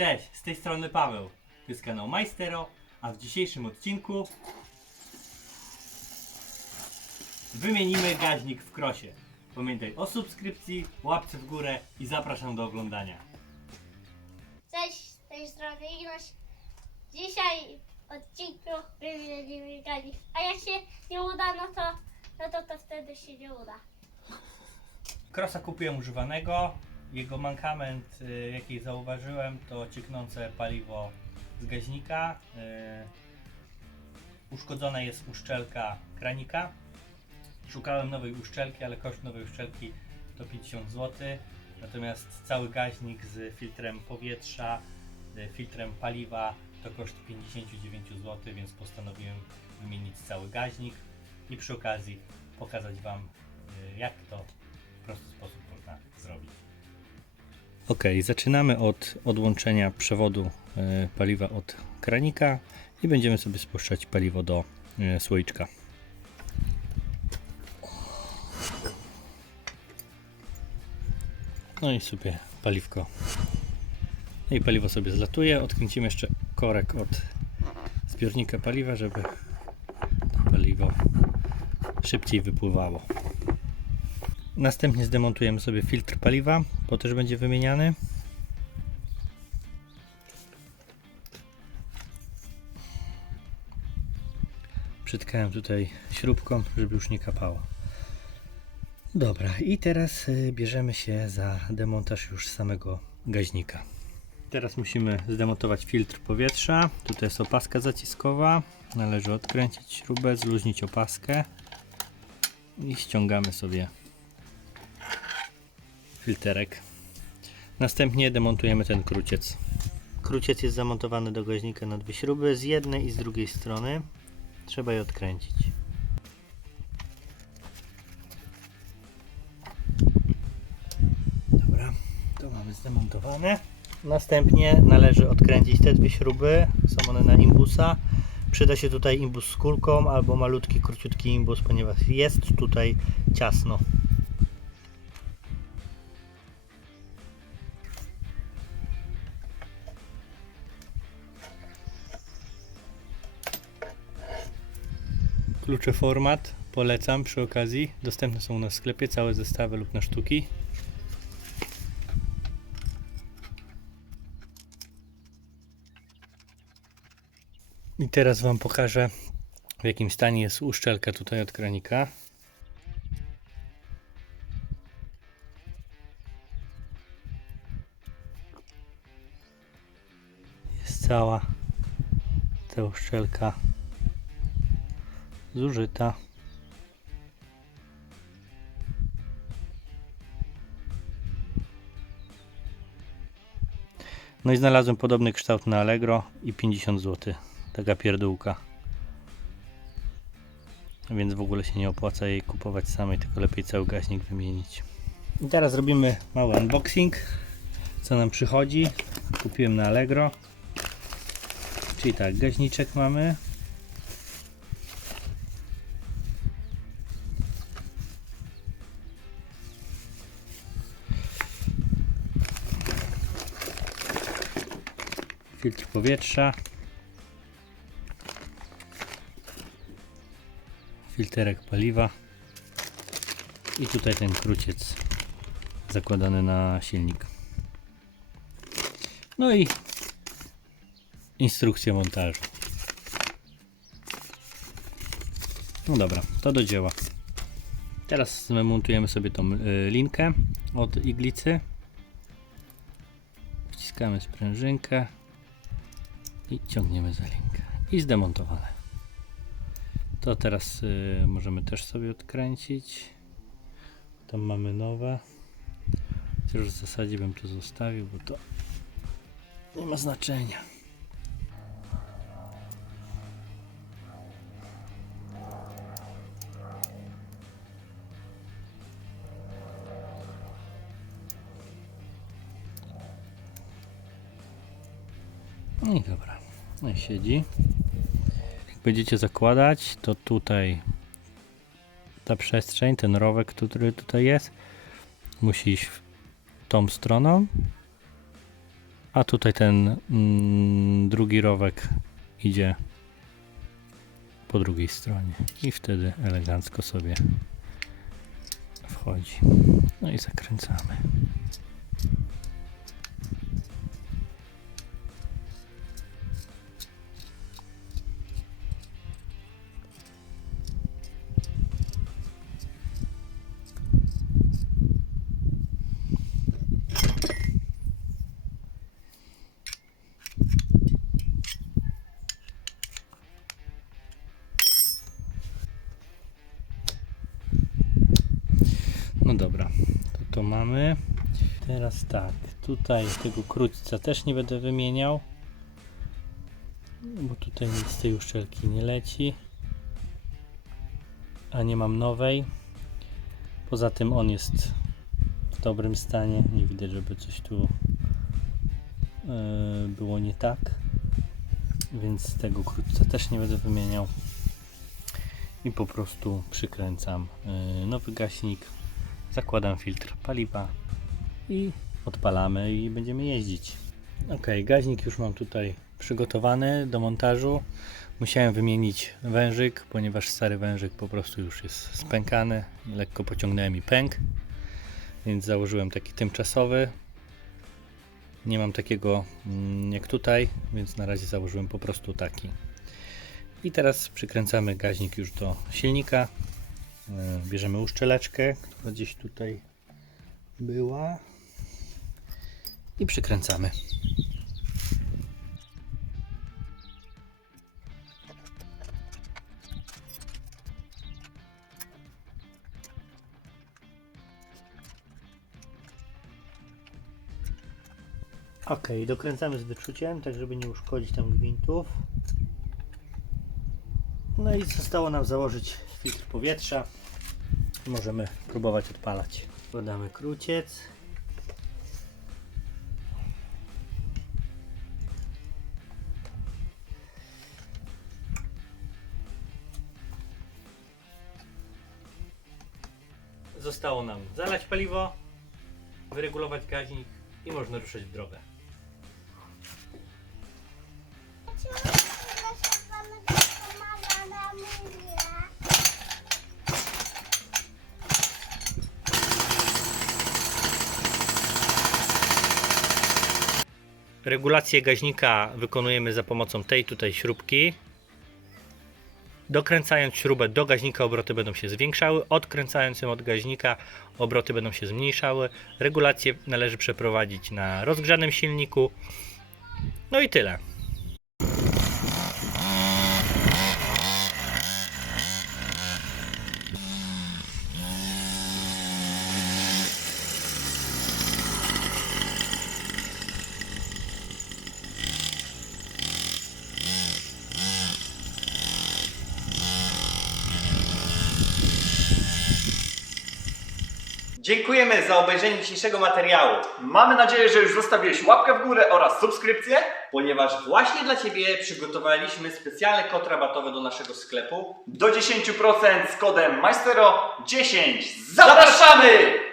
Cześć, z tej strony Paweł. To jest kanał Majstero, a w dzisiejszym odcinku wymienimy gaźnik w krosie. Pamiętaj o subskrypcji, łapce w górę i zapraszam do oglądania. Cześć, z tej strony Ignaś. Dzisiaj w odcinku wymienimy ganik. A jak się nie uda, no to, no to, to wtedy się nie uda. Krosa kupiłem używanego. Jego mankament, y, jaki zauważyłem, to cieknące paliwo z gaźnika. Y, Uszkodzona jest uszczelka kranika. Szukałem nowej uszczelki, ale koszt nowej uszczelki to 50 zł. Natomiast cały gaźnik z filtrem powietrza, y, filtrem paliwa to koszt 59 zł, więc postanowiłem wymienić cały gaźnik i przy okazji pokazać Wam, jak to w prosty sposób można zrobić. Ok, zaczynamy od odłączenia przewodu e, paliwa od kranika i będziemy sobie spuszczać paliwo do e, słoiczka. No i sobie paliwko. No i paliwo sobie zlatuje. Odkręcimy jeszcze korek od zbiornika paliwa, żeby paliwo szybciej wypływało. Następnie zdemontujemy sobie filtr paliwa, bo też będzie wymieniany. Przytkałem tutaj śrubką, żeby już nie kapało. Dobra, i teraz y, bierzemy się za demontaż już samego gaźnika. Teraz musimy zdemontować filtr powietrza. Tutaj jest opaska zaciskowa. Należy odkręcić śrubę, zluźnić opaskę i ściągamy sobie filterek. Następnie demontujemy ten kruciec. Kruciec jest zamontowany do gaźnika na dwie śruby z jednej i z drugiej strony. Trzeba je odkręcić. Dobra, to mamy zdemontowane. Następnie należy odkręcić te dwie śruby. Są one na imbusa. Przyda się tutaj imbus z kulką albo malutki, króciutki imbus, ponieważ jest tutaj ciasno. Klucze format polecam przy okazji. Dostępne są na sklepie całe zestawy lub na sztuki. I teraz Wam pokażę w jakim stanie jest uszczelka tutaj od kranika. Jest cała ta uszczelka zużyta. No i znalazłem podobny kształt na Allegro i 50 zł. Taka pierdółka. Więc w ogóle się nie opłaca jej kupować samej, tylko lepiej cały gaźnik wymienić. I teraz robimy mały unboxing. Co nam przychodzi? Kupiłem na Allegro. Czyli tak, gaźniczek mamy. Powietrza, filterek paliwa i tutaj ten kruciec zakładany na silnik. No i instrukcja montażu. No dobra, to do dzieła. Teraz montujemy sobie tą y, linkę od iglicy. Wciskamy sprężynkę i ciągniemy za linkę. I zdemontowane. To teraz y, możemy też sobie odkręcić. Tam mamy nowe. Chociaż w zasadzie bym to zostawił, bo to nie ma znaczenia. No i dobra. No siedzi. Jak będziecie zakładać, to tutaj ta przestrzeń, ten rowek, który tutaj jest, musi iść tą stroną A tutaj ten mm, drugi rowek idzie po drugiej stronie i wtedy elegancko sobie wchodzi. No i zakręcamy. Mamy. Teraz tak, tutaj tego krótca też nie będę wymieniał, bo tutaj nic z tej uszczelki nie leci, a nie mam nowej. Poza tym on jest w dobrym stanie, nie widać, żeby coś tu e, było nie tak, więc tego krótca też nie będę wymieniał i po prostu przykręcam e, nowy gaśnik zakładam filtr paliwa i odpalamy i będziemy jeździć. Ok, gaźnik już mam tutaj przygotowany do montażu. Musiałem wymienić wężyk, ponieważ stary wężyk po prostu już jest spękany. Lekko pociągnąłem i pęk, więc założyłem taki tymczasowy. Nie mam takiego mm, jak tutaj, więc na razie założyłem po prostu taki. I teraz przykręcamy gaźnik już do silnika. E, Bierzemy uszczeleczkę, która gdzieś tutaj była i przykręcamy. Ok, dokręcamy z wyczuciem, tak żeby nie uszkodzić tam gwintów. No i zostało nam założyć filtr powietrza. Możemy próbować odpalać. Podamy króciec. Zostało nam zalać paliwo, wyregulować gaźnik i można ruszyć w drogę. Regulację gaźnika wykonujemy za pomocą tej tutaj śrubki. Dokręcając śrubę do gaźnika obroty będą się zwiększały, odkręcając ją od gaźnika obroty będą się zmniejszały. Regulację należy przeprowadzić na rozgrzanym silniku. No i tyle. Dziękujemy za obejrzenie dzisiejszego materiału, Mamy nadzieję, że już zostawiłeś łapkę w górę oraz subskrypcję. ponieważ właśnie dla Ciebie przygotowaliśmy specjalny kod rabatowy do naszego sklepu. Do 10% z kodem Maestero 10. Zapraszamy! Zapraszamy!